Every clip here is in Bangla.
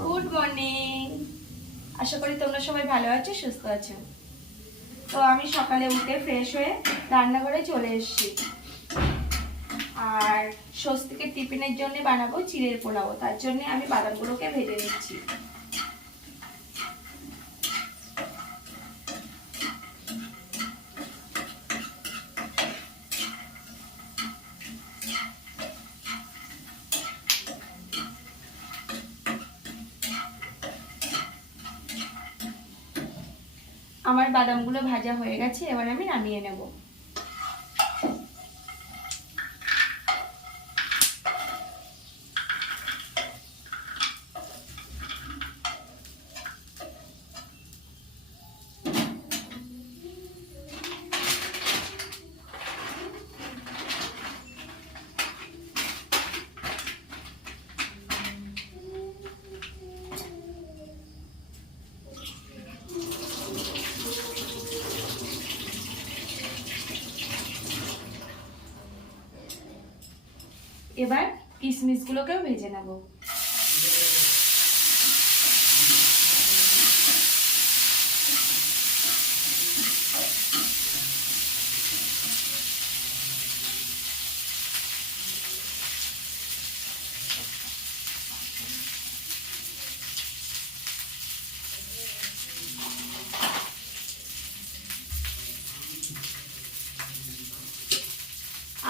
Good morning. আশা করি তোমরা সবাই ভালো আছো, সুস্থ আছো। তো আমি সকালে উঠে ফ্রেশ হয়ে রান্নাঘরে চলে এসেছি। আর স্বস্তিকে টিফিনের জন্য বানাবো চিড়ের পোলাও। তার জন্য আমি বাদামগুলোকে ভেজে নিচ্ছি। আমার বাদামগুলো ভাজা হয়ে গেছে, এবার আমি নামিয়ে নেব। এবার কিশমিশগুলোকেও ভেজে নেব।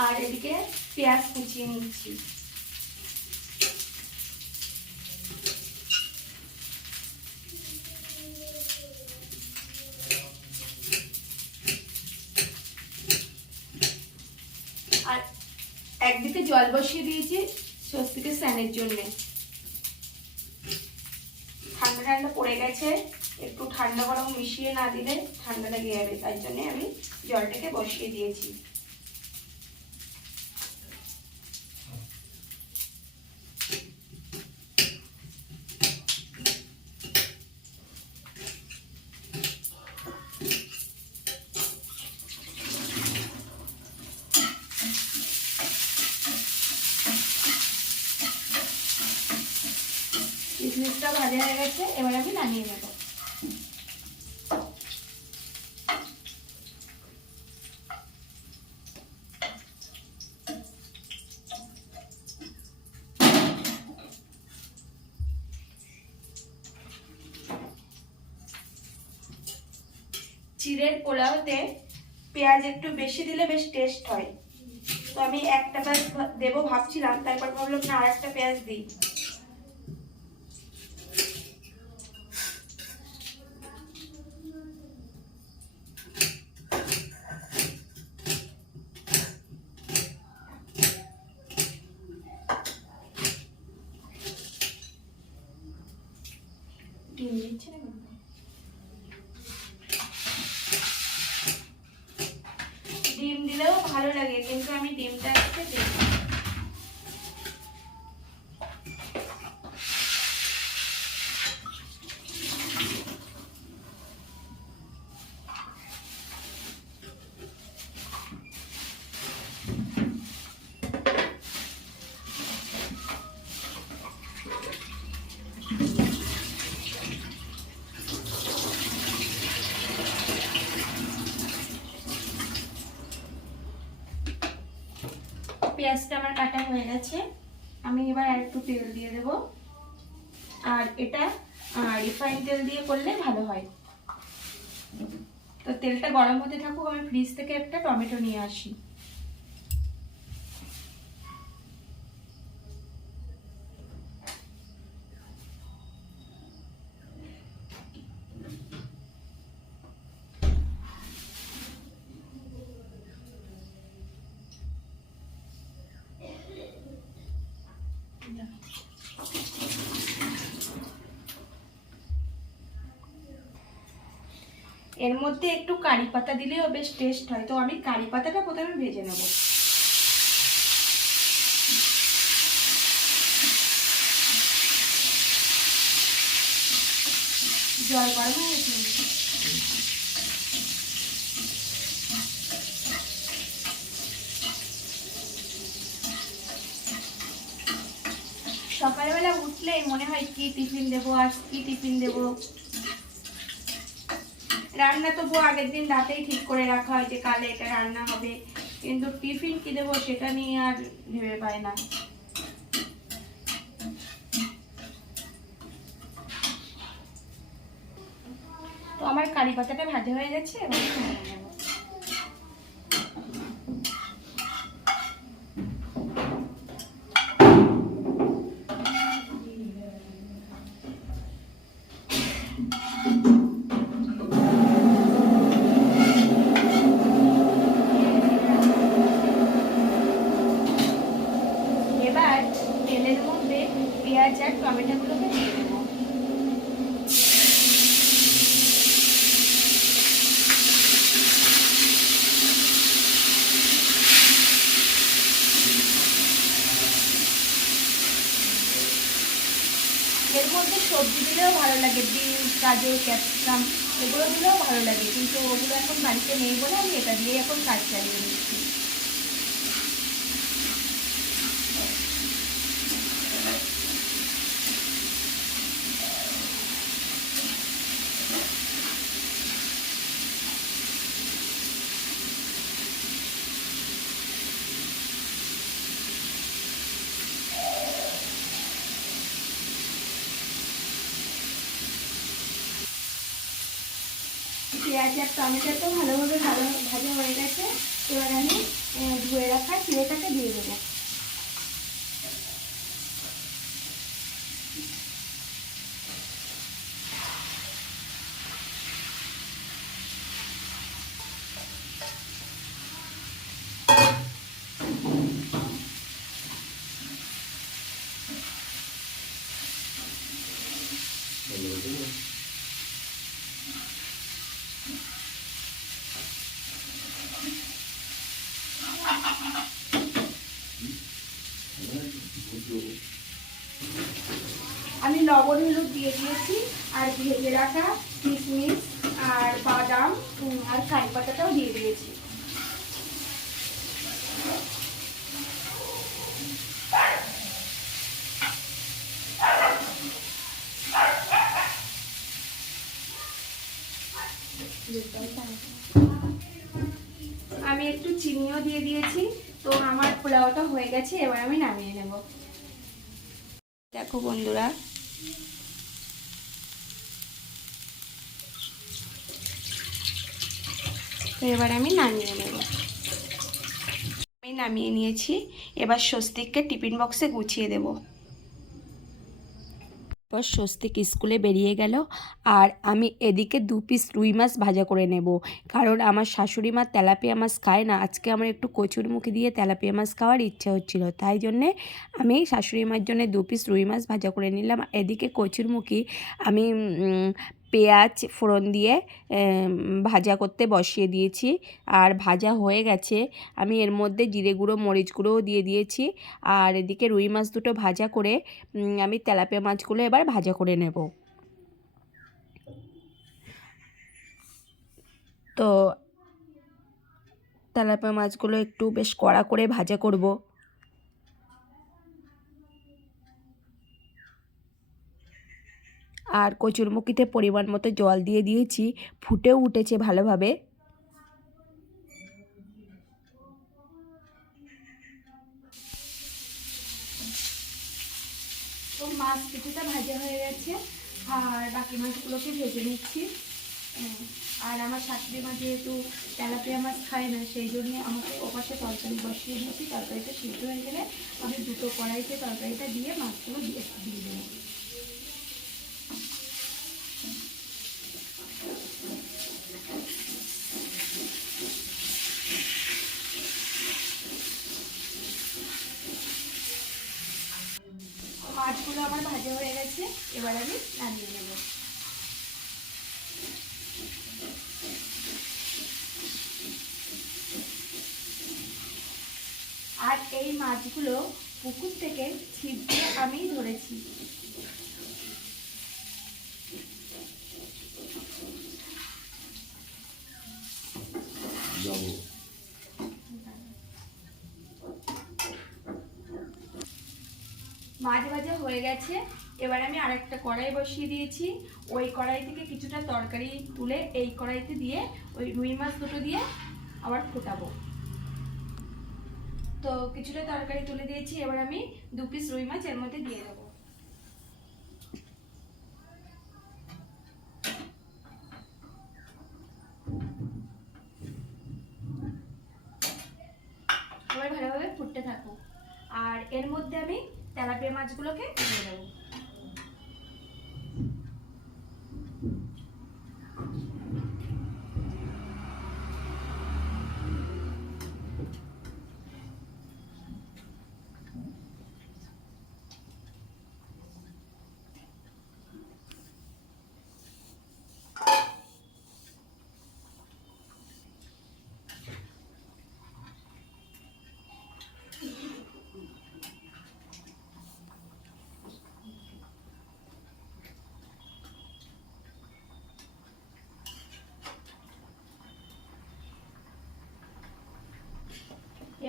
আর এদিকে পেঁয়াজ কুচিয়ে নিচ্ছি। আর একদিকে জল বসিয়ে দিয়েছি স্বস্তিকে স্নানের জন্য। ঠান্ডা ঠান্ডা পড়ে গেছে, একটু ঠান্ডা গরম মিশিয়ে না দিলে ঠান্ডা লেগে যাবে, তাই জন্য আমি জলটাকে বসিয়ে দিয়েছি। কিশমিশটা ভাজা হয়ে গেছে, এবার আমি নামিয়ে নেব। চিড়ের পোলাওতে পেঁয়াজ একটু বেশি দিলে বেশ টেস্ট হয়। তো আমি একটা পেঁয়াজ দেবো ভাবছিলাম, তারপর ভাবলাম না, আর একটা পেঁয়াজ দিই। ডিম দিচ্ছে না, ডিম দিলেও ভালো লাগে, কিন্তু আমি ডিমটা একটু দিই। পেঁয়াজটা আমার কাটা হয়ে গেছে, আমি এবার আর একটু তেল দিয়ে দেব। আর এটা রিফাইন তেল দিয়ে করলে ভালো হয়। তো তেলটা গরম হতে থাকুক, আমি ফ্রিজ থেকে একটা টমেটো নিয়ে আসি। এর মধ্যে একটু কারি পাতা দিলেও বেশ টেস্ট হয়, তো আমি কারি পাতাটা প্রথমে ভেজে নেব। জল গরম হয়ে গেছে, সকালবেলা উঠলেই মনে হয় কি টিফিন দেবো, আর কি টিফিন দেবো। রান্না তো আগের দিন রাতেই ঠিক করে রাখা হয় যে কালে এটা রান্না হবে, কিন্তু টিফিন কি দেবো সেটা নিয়ে আর ভেবে পায় না। তো আমার কারি পাতাটা ভাজা হয়ে গেছে, এবার নামিয়ে নেব। এবার তেলের মধ্যে পেঁয়াজ আর টমেটোগুলোকে দিয়ে দেবো। এর মধ্যে সবজি দিলেও ভালো লাগে, বিনস, গাজর, ক্যাপসিকাম এগুলো দিলেও ভালো লাগে, কিন্তু ওগুলো এখন বাড়িতে নেই বলে আমি এটা দিয়ে এখন কাজ চালিয়ে নিচ্ছি। পেঁয়াজ আর টমেটো তো ভালোভাবে ভাজা হয়ে গেছে। এবার আমি ধুয়ে রাখা চিড়েটাকে দিয়ে দেবো। আমি লবণ হলুদ দিয়ে দিয়েছি, আর ভেজে রাখা কিশমিশ আর বাদাম আর কারি পাতাটাও দিয়ে দিয়েছি। আমি একটু চিনিও দিয়ে দিয়েছি। তো আমার পোলাওটা হয়ে গেছে, এবার আমি নামিয়ে নেব। দেখো বন্ধুরা, তো এবার আমি নামিয়ে নেব। আমি নামিয়ে নিয়েছি, এবার স্বস্তিককে টিফিন বক্সে গুছিয়ে দেব। পর স্বস্তিক স্কুলে বেরিয়ে গেল, আর আমি এদিকে 2 পিস রুই মাছ ভাজা করে নেব, কারণ আমার শাশুড়ি মা তেলাপিয়া মাছ খায় না। আজকে আমার একটু কচুরমুখী দিয়ে তেলাপিয়া মাছ খাওয়ার ইচ্ছা হচ্ছিল, তাই জন্যে আমি শাশুড়ি মার জন্য 2 পিস রুই মাছ ভাজা করে নিলাম। এদিকে কচুরমুখী আমি পেঁয়াজ ফোড়ন দিয়ে ভাজা করতে বসিয়ে দিয়েছি, আর ভাজা হয়ে গেছে। আমি এর মধ্যে জিরে গুঁড়ো মরিচ গুঁড়োও দিয়ে দিয়েছি। আর এদিকে রুই মাছ দুটো ভাজা করে আমি তেলাপিয়া মাছগুলো এবার ভাজা করে নেব। তো তেলাপিয়া মাছগুলো একটু বেশ কড়া করে ভাজা করব। আর কচুরমুখিতে পরিমাণ মতো জল দিয়ে দিয়েছি, ফুটেও উঠেছে ভালোভাবে। তো মাছ কিছুটা ভাজা হয়ে গেছে, আর বাকি মাছগুলোকে ভেজে নিচ্ছি। আর আমার শাশুড়ি মা যেহেতু তেলাপিয়া মাছ খায় না, সেই জন্য আমাকে ওপাশে তরকারি বসিয়ে দিয়েছি। তরকারিটা সিদ্ধ হয়ে গেলে আমি দুটো কড়াইতে তরকারিটা দিয়ে মাছগুলো দিয়ে দেবো। মাছগুলো আমার ভাজা হয়ে গেছে, এবার আমি নামিয়ে নেব। আর এই মাছগুলো পুকুর থেকে ছিপ দিয়ে আমি ধরেছি। মাছ ভাজা হয়ে গেছে। এবার আমি আরেকটা কড়াই বসিয়ে দিয়েছি। ওই কড়াই থেকে কিছুটা তরকারি তুলে এই কড়াইতে দিয়ে ওই রুই মাছ দুটো দিয়ে আবার ফোটাবো। তো কিছুটা তরকারি তুলে দিয়েছি, এবার আমি 2 পিস রুই মাছ এর মধ্যে দিয়ে দেবো। এবার ভালোভাবে ফুটতে থাকো। আর এর মধ্যে আমি তেলাপিয়া মাছগুলোকে দিয়ে দেবো।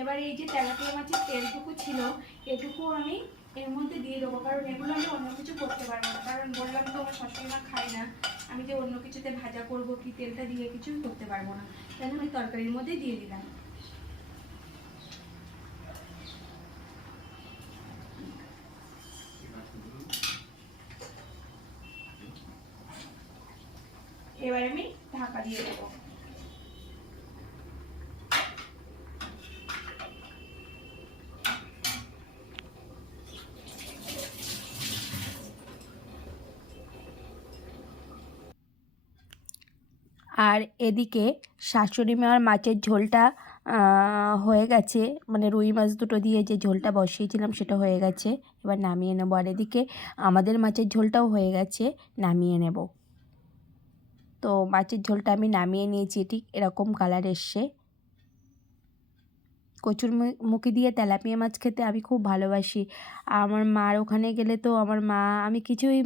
এবার এই যে তেলাপিয়া মাছের তেলটুকু ছিল এটুকু আমি এর মধ্যে দিয়ে দেবো, কারণ এগুলো আমি অন্য কিছু করতে পারবো না। কারণ বললাম তো আমার শাশুড়ি মা খায় না, আমি যে অন্য কিছুতে ভাজা করবো কি তেলটা দিয়ে কিছুই করতে পারবো না, তাই আমি তরকারির মধ্যে দিয়ে দিলাম। এবার আমি ঢাকা দিয়ে দেবো। আর এদিকে শাশুড়ি মার মাছের ঝোলটা হয়ে গেছে, মানে রুই মাছ দুটো দিয়ে যে ঝোলটা বসিয়েছিলাম সেটা হয়ে গেছে। এবার নামিয়ে নেবো। আর এদিকে আমাদের মাছের ঝোলটাও হয়ে গেছে, নামিয়ে নেব। তো মাছের ঝোলটা আমি নামিয়ে নিয়েছি, ঠিক এরকম কালার এসছে। কচুরমুখী দিয়ে তেলাপিয়া মাছ খেতে আমি খুব ভালোবাসি। আমার মার ওখানে গেলে তো আমার মা, আমি কিছুই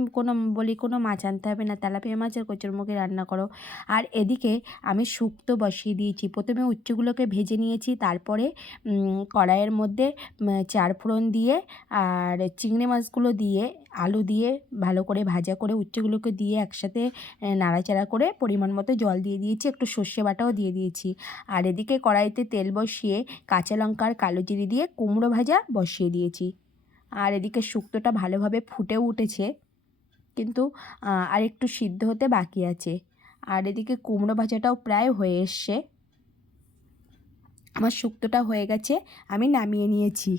বলি কোনো মাছ আনতে হবে না, তেলাপিয়া মাছ আর কচুরমুখী রান্না করো। আর এদিকে আমি শুক্তো বসিয়ে দিয়েছি। প্রথমে উচ্ছেগুলোকে ভেজে নিয়েছি, তারপরে কড়াইয়ের মধ্যে 4 ফোড়ন দিয়ে আর চিংড়ি মাছগুলো দিয়ে আলু দিয়ে ভালো করে ভাজা করে উচ্ছেগুলোকে দিয়ে একসাথে নাড়াচাড়া করে পরিমাণ মতো জল দিয়ে দিয়েছি, একটু সর্ষে বাটাও দিয়ে দিয়েছি। আর এদিকে কড়াইতে তেল বসিয়ে কাঁচা লঙ্কা আর কালো জিরে দিয়ে কুমড়ো ভাজা বসিয়ে দিয়েছি। আর এদিকে শুক্তোটা ভালোভাবে ফুটেও উঠেছে, কিন্তু আর একটু সিদ্ধ হতে বাকি আছে। আর এদিকে কুমড়ো ভাজাটাও প্রায় হয়ে এসছে। আমার শুক্তোটা হয়ে গেছে, আমি নামিয়ে নিয়েছি।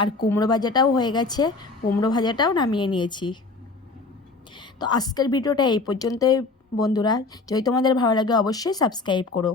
আর কুমড়ো ভাজাটাও হয়ে গেছে, কুমড়ো ভাজাটাও নামিয়ে নিয়েছি। তো আজকের ভিডিওটা এই পর্যন্তই বন্ধুরা। যদি তোমাদের ভালো লাগে অবশ্যই সাবস্ক্রাইব করো।